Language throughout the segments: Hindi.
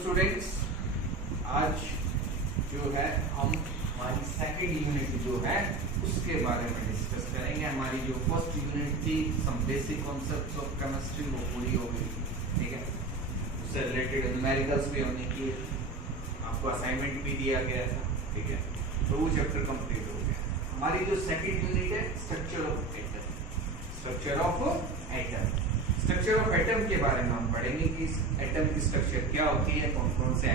स्टूडेंट्स, आज जो है हम हमारी सेकंड यूनिट जो है उसके बारे में डिस्कस करेंगे। हमारी जो फर्स्ट यूनिट थी some basic concepts of chemistry वो पूरी हो गई, ठीक है। उससे रिलेटेड न्यूमेरिकल्स भी होने की, आपको असाइनमेंट भी दिया गया था, ठीक है। तो वो चैप्टर कंप्लीट हो गया। हमारी जो सेकंड यूनिट है structure of atom. Structure of atom, structure of atom के बारे में हम पढ़ेंगे कि एटम की स्ट्रक्चर क्या होती है, कौन कौन से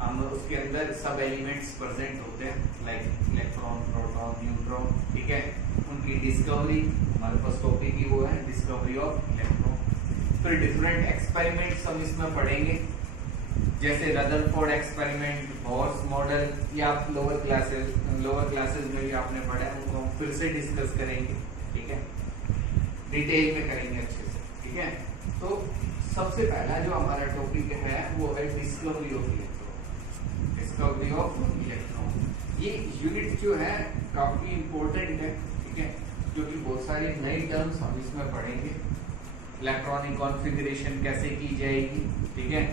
हम उसके अंदर सब एलिमेंट्स प्रेजेंट होते हैं, लाइक इलेक्ट्रॉन, प्रोटॉन, न्यूट्रॉन, ठीक है। उनकी डिस्कवरी, हमारे पास टॉपिक ही वो है डिस्कवरी ऑफ इलेक्ट्रॉन। फिर डिफरेंट एक्सपेरिमेंट्स हम इसमें पढ़ेंगे, जैसे रदरफोर्ड एक्सपेरिमेंट, बोर्स मॉडल, या आप लोअर क्लासेस में भी आपने पढ़ा है, उनको हम फिर से डिस्कस करेंगे, ठीक है। डिटेल में करेंगे अच्छे से, ठीक है। तो सबसे पहला जो हमारा टॉपिक है वो है discovery of electron. Discovery of electron, ये यूनिट जो है काफी इंपॉर्टेंट है, ठीक है, क्योंकि बहुत सारी नई टर्म्स हम इसमें पढ़ेंगे। इलेक्ट्रॉनिक कॉन्फ़िगरेशन कैसे की जाएगी, ठीक है।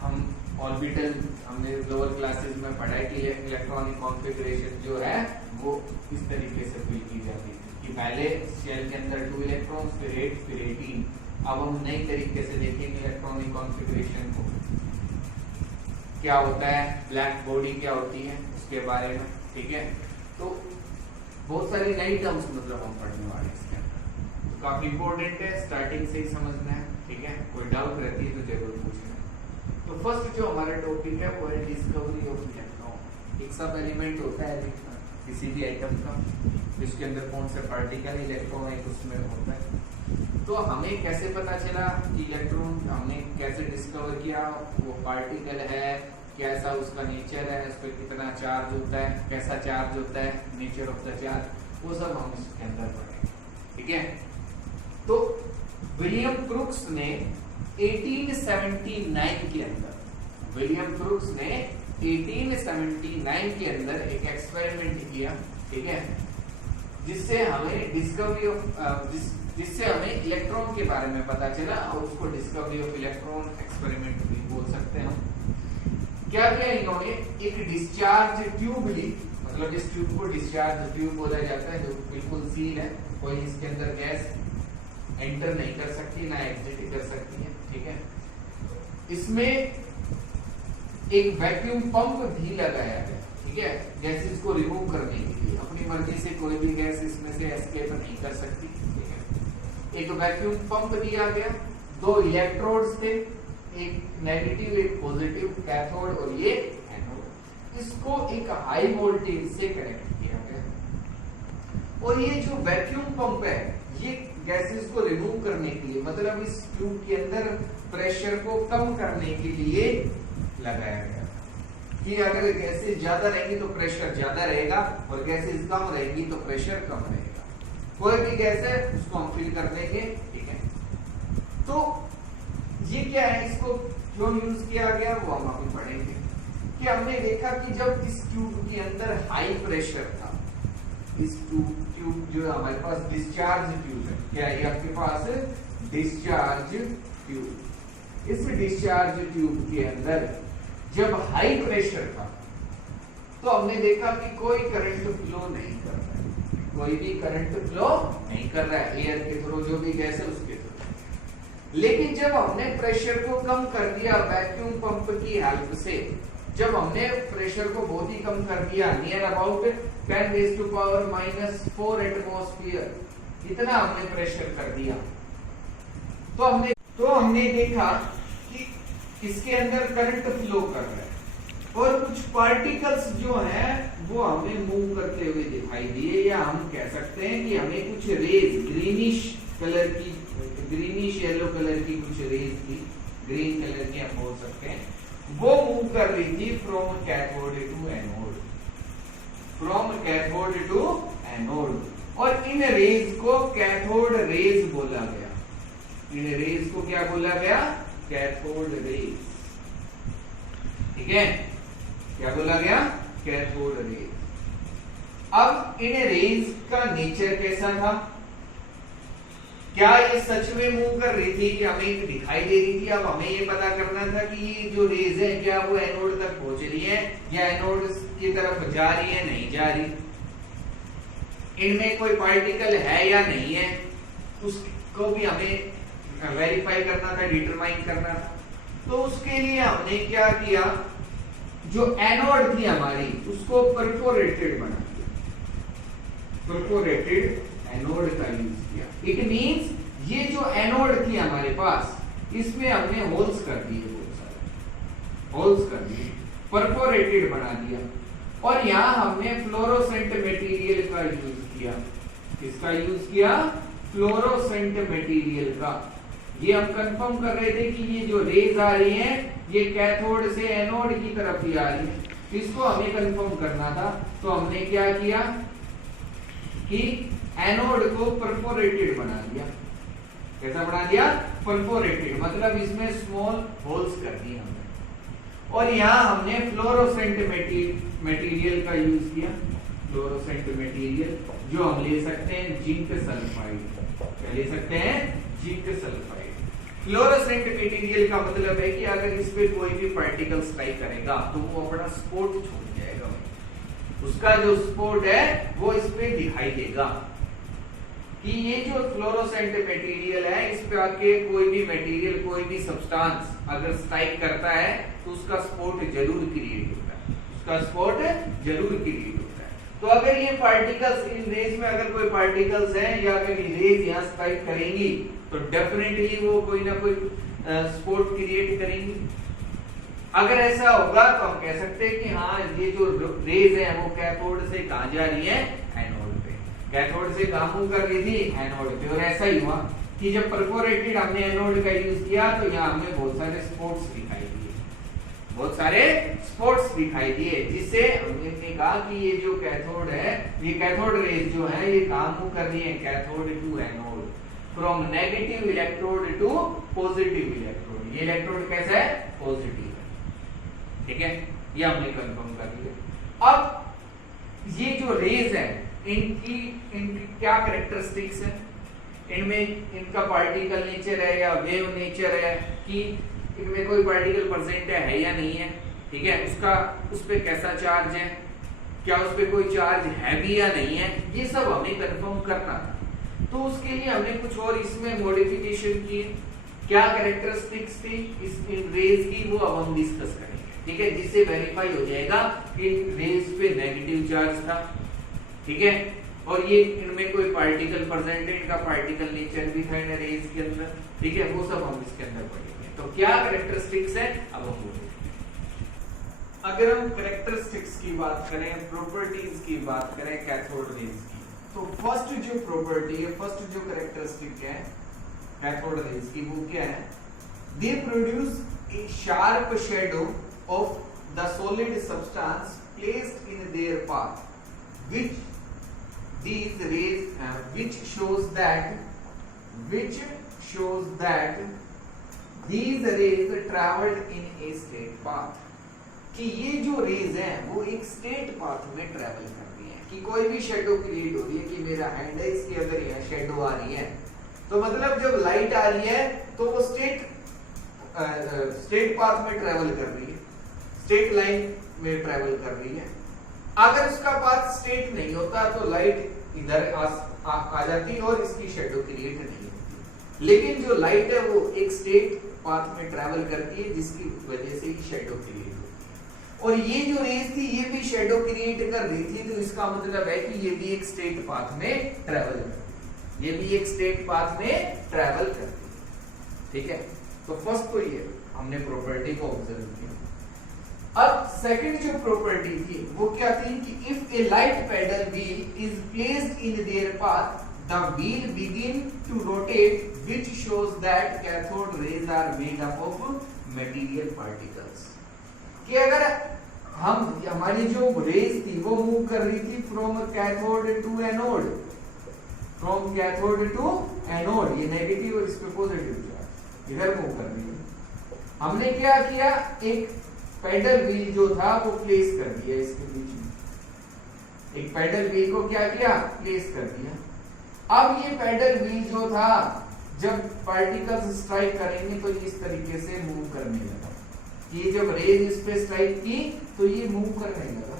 हम ऑर्बिटल, हमने लोअर क्लासेस में पढ़ा है कि इलेक्ट्रॉनिक कॉन्फ़िगरेशन जो है वो इस तरीके से फिल की जाती है कि पहले शेल के अंदर 2 इलेक्ट्रॉन्स, फिर 8, फिर 18। अब हम नई तरीके से देखेंगे इलेक्ट्रॉनिक कॉन्फ़िगरेशन को, क्या होता है, ब्लैक बॉडी क्या होती है, उसके बारे में, ठीक है। तो बहुत सारी नई टर्म्स मतलब हम पढ़ने वाले हैं इसके अंदर, तो काफी इंपॉर्टेंट है, स्टार्टिंग से ही समझना है, ठीक है। कोई डाउट रहती है तो जरूर पूछना। तो फर्स्ट जो हमारा टॉपिक है वो है डिस्कवरी ऑफ इलेक्ट्रॉन। एक सब एलिमेंट होता है किसी भी आइटम का, जिसके अंदर कौन से पार्टिकल इलेक्ट्रॉन एक उसमें होता है। तो हमें कैसे पता चला कि इलेक्ट्रॉन, हमने कैसे डिस्कवर किया वो पार्टिकल है, कैसा उसका नेचर है, उस पर कितना चार्ज होता है, कैसा चार्ज होता है, नेचर ऑफ द चार्ज, वो सब हम इसके अंदर पढ़ेंगे, ठीक है। तो विलियम क्रूक्स ने 1879 के अंदर, विलियम क्रूक्स ने 1879 के अंदर एक एक्सपेरिमेंट किया, ठीक है, जिससे हमें डिस्कवरी ऑफ जिससे हमें इलेक्ट्रॉन के बारे में पता चला, और उसको डिस्कवरी ऑफ इलेक्ट्रॉन एक्सपेरिमेंट भी बोल सकते हैं हम। क्या किया इन्होंने, एक डिस्चार्ज ट्यूब ली, मतलब इस ट्यूब को डिस्चार्ज ट्यूब बोला जाता है, जो बिल्कुल सील है, कोई इसके अंदर गैस एंटर नहीं कर सकती, ना एग्जिट कर सकती है, ठीक है। इसमें एक वैक्यूम पंप भी लगाया गया, ठीक है, गैसेस को रिमूव करने के लिए। अपनी मर्जी से कोई भी गैस इसमें से एस्केप नहीं कर सकती, ठीक है। एक वैक्यूम पंप दिया गया, 2 इलेक्ट्रोड्स थे, एक नेगेटिव एक पॉजिटिव, कैथोड और ये एनोड। इसको एक हाई वोल्टेज से कनेक्ट किया गया, और ये जो वैक्यूम पंप है ये गैसेस को रिमूव करने के लिए, मतलब इस ट्यूब के अंदर प्रेशर को कम करने के लिए लगाया गया कि अगर गैसेस ज्यादा रहेंगी तो प्रेशर ज्यादा रहेगा, और गैसेस कम रहेंगी तो प्रेशर कम रहेगा। कोई भी गैस है उसको हम फिल कर देंगे, ठीक है। तो ये क्या है, इसको क्यों यूज किया गया वो हम अभी पढ़ेंगे। कि हमने देखा कि जब इस ट्यूब के अंदर हाई प्रेशर था, इस ट्यूब जो हमारे पास डिस्चार्ज ट्यूब है, क्या है आपके पास डिस्चार्ज ट्यूब, इस डिस्चार्ज ट्यूब के अंदर जब हाई प्रेशर था तो हमने देखा कि कोई करंट फ्लो नहीं कर रहा है, कोई भी करंट फ्लो नहीं कर रहा है एयर के थ्रू, जो भी गैस है उसके थ्रू। लेकिन जब हमने प्रेशर को कम कर दिया वैक्यूम पंप की हेल्प से, जब हमने प्रेशर को बहुत ही कम कर दिया, नियर अबाउट 10⁻⁻⁴ एटमॉस्फेयर, इतना हमने प्रेशर कर दिया, तो हमने देखा कि इसके अंदर करंट फ्लो कर रहा है, और कुछ पार्टिकल्स जो हैं वो हमें मूव करते हुए दिखाई दिए, या हम कह सकते हैं कि हमें कुछ रेज ग्रीनिश कलर की, ग्रीनिश येलो कलर की कुछ रेज थी, ग्रीन कलर की हम बोल सकते हैं, वो मूव कर रही थी from cathode to anode, from cathode to anode, और इन रेज को कैथोड रेज बोला गया। इन रेज को क्या बोला गया, कैथोड रेज, ठीक है, क्या बोला गया, कैथोड रेज। अब इन रेज का नेचर कैसा था, क्या ये सच में मूव कर रही थी कि हमें दिखाई दे रही थी? अब हमें ये पता करना था कि ये जो रेज है क्या वो एनोड तक पहुंच रही है या एनोड की तरफ जा रही है, नहीं जा रही, इनमें कोई पार्टिकल है या नहीं है, उसको भी हमें वेरीफाई करना था, डिटरमाइन करना था। तो उसके लिए हमने क्या किया, जो एनोड थी हमारी उसको परफोरेटेड बना दिया, परफोरेटेड एनोड का यूज किया। इट मींस ये जो एनोड थी हमारे पास, इसमें हमने होल्स कर दिए, बहुत सारे होल्स कर दिए, परफोरेटेड बना दिया। और यहां हमने फ्लोरोसेंट मटेरियल का यूज किया। किसका यूज किया? फ्लोरोसेंट मटेरियल का। ये हम कंफर्म कर रहे थे कि ये जो रेज आ रही हैं ये कैथोड से एनोड की तरफ ही आ रही है, इसको हमें कंफर्म करना था। तो हमने क्या किया कि एनोड को परफोरेटेड बना दिया। कैसा बना दिया? परफोरेटेड, मतलब इसमें स्मॉल होल्स कर दिए हमने। और यहां हमने फ्लोरोसेंट मटेरियल का यूज किया। फ्लोरोसेंट मटेरियल जो हम ले सकते हैं जिंक सल्फाइड, क्या ले सकते हैं? Zinc sulphide. फ्लोरोसेंट मटेरियल का मतलब है कि अगर इस पे कोई भी पार्टिकल स्ट्राइक करेगा तो वो अपना स्पॉट छोड़ जाएगा, उसका जो स्पॉट है वो इस पे दिखाई देगा कि ये जो फ्लोरोसेंट मटेरियल है इस पे आके कोई भी मटेरियल, कोई भी सब्सटेंस अगर स्ट्राइक करता है तो उसका स्पॉट जरूर क्रिएट होता है, उसका स्पॉट जरूर क्रिएट होता है। तो अगर ये पार्टिकल्स इन रेज में अगर कोई पार्टिकल्स हैं या अगर ये रेज यहाँ स्ट्राइक करेंगी तो डेफिनेटली वो कोई ना कोई स्पॉट क्रिएट करेंगी। अगर ऐसा होगा तो हम कह सकते हैं कि हाँ ये जो रेज है वो कैथोड से कहां जा रही है? एनोड पे। कैथोड से कहां मूव कर रही थी? एनोड पे। और ऐसा ही हुआ कि जब परफोरेटेड हमने एनोड का यूज किया तो यहाँ हमें बहुत सारे स्पॉट्स दिखाई दिए, बहुत सारे स्पॉट्स दिखाई दिए, जिससे हमने कहा कि ये जो कैथोड है, ये कैथोड रेज जो है ये कहां मूव कर रही है? Cathode to anode, from negative electrode to positive electrode. ये इलेक्ट्रोड कैसा है? पॉजिटिव है, ठीक है, ये हमने कंफर्म कर लिया। अब ये जो रेज है इनकी क्या कैरेक्टरिस्टिक्स है? इनमें इनका पार्टिकल नेचर है या वेव नेचर है, कि इनमें कोई पार्टिकल प्रेजेंट है या नहीं है, ठीक है, उसका उस पे कैसा चार्ज है, क्या उस पे कोई चार्ज है भी या नहीं है, ये सब हमें कंफर्म करना था। तो उसके लिए हमने कुछ और इसमें मॉडिफिकेशन की। क्या कैरेक्टरिस्टिक्स थी इस रेज की वो अब हम डिस्कस करेंगे, ठीक है, जिससे वेरीफाई हो जाएगा कि रेज पे नेगेटिव चार्ज था, ठीक है, और ये इनमें कोई पार्टिकल प्रेजेंट है, इनका पार्टिकल नेचर भी था इन रेज के अंदर, ठीक है, वो सब हम इसके अंदर पढ़ेंगे। तो क्या कैरेक्टरिस्टिक्स है अब हम बोलेंगे। अगर हम कैरेक्टरिस्टिक्स की बात करें, प्रॉपर्टीज की बात करें कैथोड रेज की, तो फर्स्ट जो प्रॉपर्टी है, फर्स्ट जो कैरेक्टरिस्टिक है कैथोड रेज की वो क्या है? They produce a sharp shadow of the solid substance placed in their path, which these rays which shows that these rays traveled in a straight path। कि ये जो रेज है वो एक स्ट्रेट पाथ में ट्रेवल कर रही है, कि कोई भी शेडो क्रिएट हो रही है, कि मेरा हैंड है इसके अंदर यह शेडो आ रही है, तो मतलब जब लाइट आ रही है तो वो स्ट्रेट पाथ में ट्रेवल कर रही है, स्ट्रेट लाइन में ट्रेवल कर रही है। अगर उसका पाथ स्ट्रेट नहीं होता तो लाइट इधर आ जाती और इसकी शेडो क्रिएट नहीं होती, लेकिन जो लाइट है वो एक स्ट्रेट पाथ में ट्रेवल करती है जिसकी वजह से ही शेडो क्रिएट होती है। और ये जो रेज थी ये भी शेडो क्रिएट कर रही थी, तो इसका मतलब है कि ये भी एक स्ट्रेट पाथ में ट्रेवल करती है, ये भी एक स्ट्रेट पाथ में ट्रेवल करती है, ठीक है। तो फर्स्ट तो ये हमने प्रॉपर्टी को ऑब्जर्व किया। अब सेकंड जो प्रॉपर्टी थी वो क्या थी कि if a light paddle wheel is placed in their path the wheel begin to rotate which shows that cathode rays are made up of material particles. कि अगर हम हमारी जो रेज थी वो मूव कर रही थी from cathode to anode, from cathode to anode, ये नेगेटिव और इस पे पॉजिटिव चार्ज इधर मूव कर रही है। हमने क्या किया, एक पैडल व्हील जो था वो प्लेस कर दिया इसके बीच में, एक पैडल व्हील को क्या किया? प्लेस कर दिया। अब ये पैडल व्हील जो था जब पार्टिकल्स स्ट्राइक करेंगे तो ये इस तरीके से मूव करने लगा। ये जब रेज इस पे स्ट्राइक की तो ये मूव करने लगा।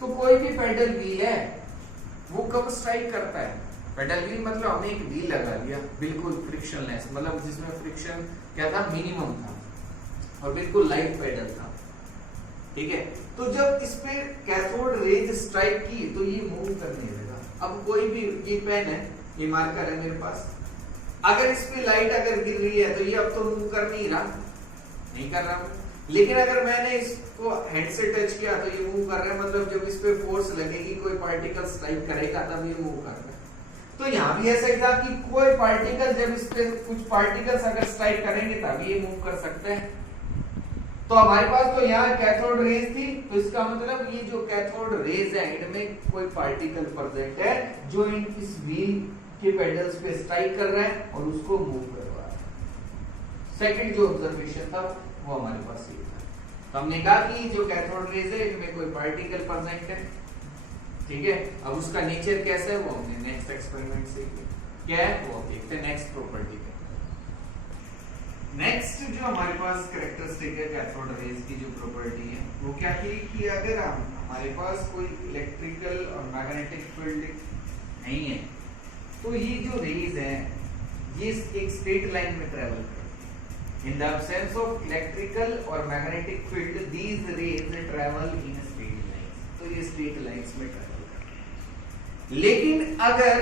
तो कोई भी पेडल व्हील है वो कब स्ट्राइक करता है? पेडल व्हील मतलब हमने एक व्हील लगा दिया बिल्कुल फ्रिक्शनलेस, मतलब जिसमें फ्रिक्शन क्या था, मिनिमम था और बिल्कुल लाइट पेडल था, ठीक है। तो जब इस पे कैथोड रेज स्ट्राइक की तो ये मूव करने लगा। अब कोई भी, ये पेन है, ये मार्कर है मेरे पास, अगर इस पे लाइट अगर गिर रही है तो ये अब तो मूव कर नहीं रहा, नहीं कर रहा। लेकिन अगर मैंने इसको हैंड से टच किया तो ये मूव कर रहा है, मतलब जब इस पे फोर्स लगेगी, कोई पार्टिकल स्ट्राइक करेगा तब ये मूव कर रहा है। तो यहाँ भी ऐसा ही था कि कोई पार्टिकल जब इस पे कुछ पार्टिकल्स अगर स्ट्राइक करेंगे तभी ये मूव कर सकते हैं। तो हमारे पास तो यहाँ कैथोड रेज थी, तो इसका मतलब ये जो कैथोड रेज है इनमें कोई पार्टिकल प्रेजेंट है जो इस व्हील के पेडल्स पे स्ट्राइक कर रहा है और उसको मूव करवा रहा है। सेकंड जो ऑब्जर्वेशन था वो हमारे पास ये था। तो हमने कहा कि जो कैथोड रेज है इनमें कोई पार्टिकल प्रेजेंट है, ठीक है। अब उसका नेचर कैसा है वो हमने नेक्स्ट एक्सपेरिमेंट से क्या है वो देखते हैं, नेक्स्ट प्रॉपर्टी पे। नेक्स्ट जो हमारे पास कैरेक्टरिस्टिक है कैथोड रेज की जो प्रॉपर्टी है वो क्या थी कि अगर हमारे पास कोई इलेक्ट्रिकल और मैग्नेटिक फील्ड नहीं है तो ये जो रेज है ये एक स्ट्रेट लाइन में ट्रेवल करती है। In the absence of electrical और magnetic field these rays travel in straight lines, तो ये स्ट्रेट लाइंस में ट्रेवल करती है। लेकिन अगर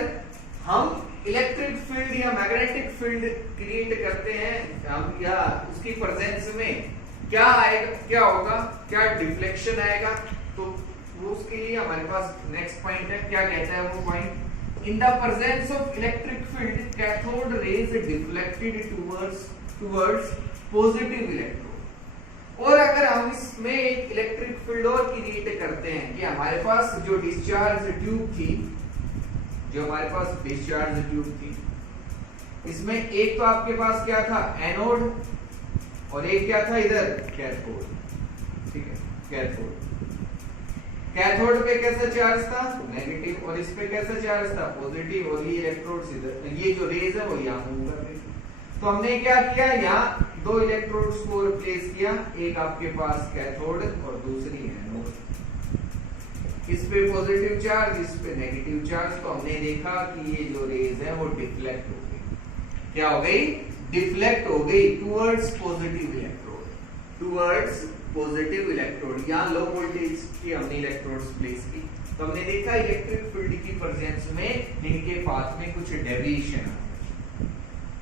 हम इलेक्ट्रिक फील्ड या मैग्नेटिक फील्ड क्रिएट करते हैं हम, या उसकी प्रेजेंस में क्या आएगा, क्या होगा, क्या डिफ्लेक्शन आएगा, तो वो उसके लिए हमारे पास नेक्स्ट पॉइंट है। क्या कहता है वो point? In the presence of electric field cathode rays deflected towards positive electrode. और अगर हम इसमें एक इलेक्ट्रिक फील्ड और क्रिएट करते हैं कि हमारे पास जो डिस्चार्ज ट्यूब थी, जो हमारे पास डिस्चार्ज ट्यूब थी, इसमें एक तो आपके पास क्या था, एनोड, और एक क्या था इधर, कैथोड, ठीक है। कैथोड पे कैसा चार्ज था, नेगेटिव, और इस पे कैसा चार्ज था, पॉजिटिव, और ये इलेक्ट्रोड्स इधर, ये जो रेज है वो यहाँ मूव कर रही है। तो हमने क्या किया, यहाँ दो इलेक्ट्रोड्स को रिप्लेस किया, एक आपके पास कैथोड और दूसरी एनोड। इस पे पॉजिटिव चार्ज, इस पे नेगेटिव चार्ज। तो हमने देखा कि ये जो रेज है वो डिफ्लेक्ट हो गई। क्या हो गई? डिफ्लेक्ट हो गई towards positive electrode, towards positive electrode. यहाँ लो वोल्टेज की हमने इलेक्ट्रोड्स प्लेस की। तो हमने देखा इलेक्ट्रिक फील्ड की प्रेजेंस में इनके पाथ में कुछ डेविएशन आ गई,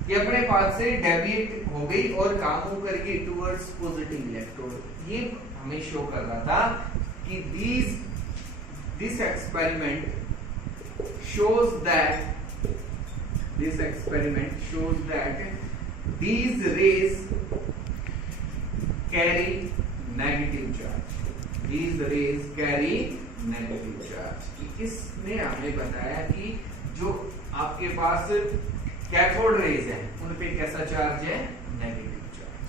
ये अपने पाथ से डेविएट हो गई और काम कर गई टुवर्ड्स पॉजिटिव इलेक्ट्रोड। ये हमें शो कर रहा था कि this experiment shows that these rays carry negative charge. These rays carry negative charge. इसने हमें बताया कि जो आपके पास कैथोड रेज है उन पे कैसा चार्ज है, नेगेटिव चार्ज,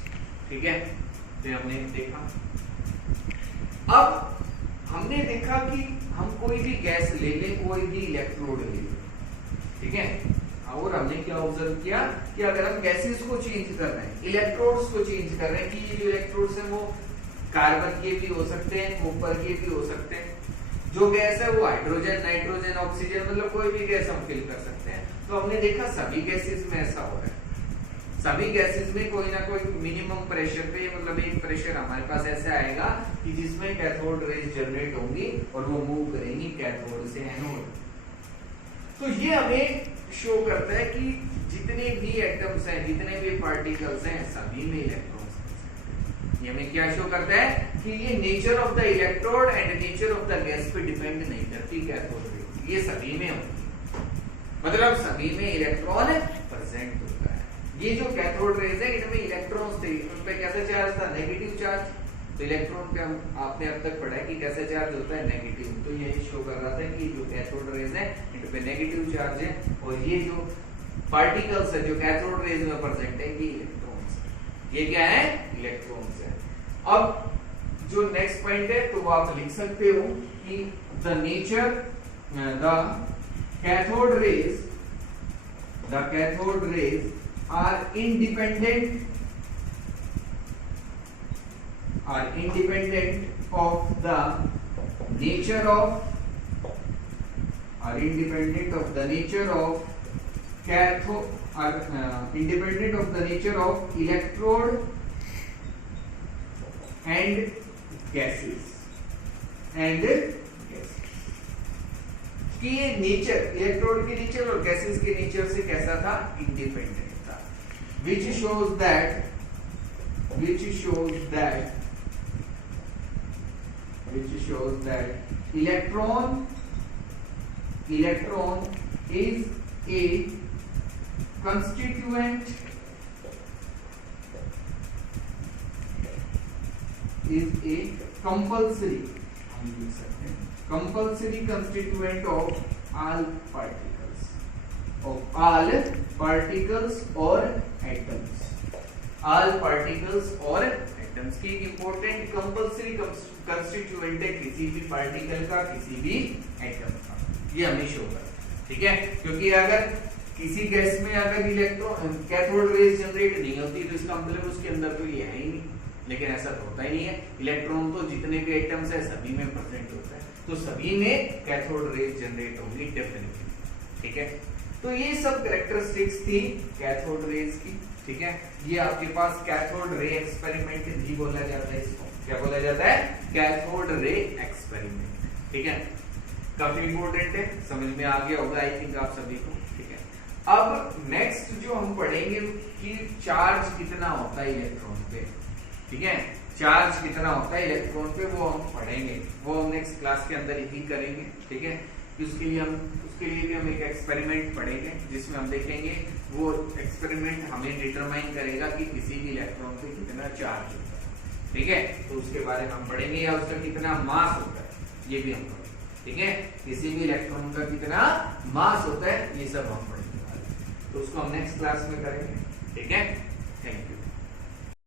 ठीक है। तो हमने देखा। अब हमने देखा कि हम कोई भी गैस ले लें, कोई भी इलेक्ट्रोड ले लें, ठीक है। और हमने क्या ऑब्जर्व किया कि अगर हम गैसेस को चेंज कर रहे हैं, इलेक्ट्रोड्स को चेंज कर रहे हैं, कि ये जो इलेक्ट्रोड्स हैं वो कार्बन के भी हो सकते हैं, कॉपर के भी हो सकते हैं। जो गैस है वो हाइड्रोजन, नाइट्रोजन, ऑक्सीजन, मतलब कोई भी गैस हम फिल कर सकते हैं। तो हमने देखा सभी गैसेस में ऐसा हो रहा है। सभी गैसेस में कोई ना कोई मिनिमम प्रेशर पे, मतलब एक प्रेशर हमारे पास ऐसा आएगा कि जिसमें कैथोड रेज जनरेट होंगी और वो मूव करेंगी कैथोड से एनोड। तो ये हमें शो करता है कि जितने भी एटम्स हैं, जितने भी पार्टिकल्स हैं, सभी में इलेक्ट्रॉन्स हैं। ये हमें क्या शो करता है कि ये nature of the electrode and nature of the gas पे डिपेंड नहीं करती कैथोड रेज, ये सभी में होती, मतलब सभी में इलेक्ट्रॉन प्रेजेंट होता है। ये जो कैथोड रेज है इनमें इलेक्ट्रॉन्स थे, उन पे कैसा चार्ज था, नेगेटिव चार्ज। तो इलेक्ट्रॉन पे हम आपने अब तक पढ़ा है कि कैसे चार्ज होता है, नेगेटिव। तो यही शो कर रहा था कि जो कैथोड रेज है इन पे नेगेटिव चार्ज है, और ये जो पार्टिकल्स है जो कैथोड रेज में प्रेजेंट है ये इलेक्ट्रॉन्स है। ये क्या है, इलेक्ट्रॉन्स है। अब जो नेक्स्ट पॉइंट है तो वो आप लिख सकते हो कि the nature the cathode rays the cathode rays are independent of the nature of cathode independent of the nature of electrode and gases कि ये नेचर इलेक्ट्रोड के नेचर और गैसेस के नेचर से कैसा था, इंडिपेंडेंट था, which shows that electron is a constituent compulsory constituent of all particles or atoms की इंपॉर्टेंट कंपल्सरी कंस्टिट्यूएंट है किसी भी पार्टिकल का, किसी भी एटम का, ये हमें शो कर, ठीक है। क्योंकि अगर किसी गैस में अगर इलेक्ट्रॉन कैथोड रेज जनरेट नहीं होती तो इसका मतलब उसके अंदर तो ये है ही नहीं, लेकिन ऐसा तो होता ही नहीं है। इलेक्ट्रॉन तो जितने भी एटम्स है सभी में प्रेजेंट होता है, तो सभी में कैथोड रेज जनरेट होंगी डेफिनेटली, ठीक है। तो ये सब कैरेक्टरिस्टिक्स थी कैथोड रेज की, ठीक है। ये आपके पास कैथोड रे एक्सपेरिमेंट भी बोला जाता है, इसको क्या बोला जाता है, कैथोड रे एक्सपेरिमेंट, ठीक है। काफी इंपॉर्टेंट है, समझ में आ गया होगा आई थिंक आप सभी को, ठीक है। अब नेक्स्ट जो हम पढ़ेंगे कि चार्ज कितना होता है इलेक्ट्रॉन पे, ठीक है, चार्ज कितना होता है इलेक्ट्रॉन पे वो हम पढ़ेंगे, वो हम नेक्स्ट क्लास के अंदर ही करेंगे, ठीक है। उसके लिए भी हम एक एक्सपेरिमेंट पढ़ेंगे जिसमें हम देखेंगे वो एक्सपेरिमेंट हमें डिटरमाइन करेगा कि किसी भी इलेक्ट्रॉन पे कितना चार्ज होता है, ठीक है। तो उसके बारे में हम पढ़ेंगे, या उसका कितना मास होता है ये भी हम पढ़ेंगे, ठीक है। किसी भी इलेक्ट्रॉन का कितना मास होता है ये सब हम पढ़ेंगे, तो उसको हम नेक्स्ट क्लास में करेंगे, ठीक है। Thank you.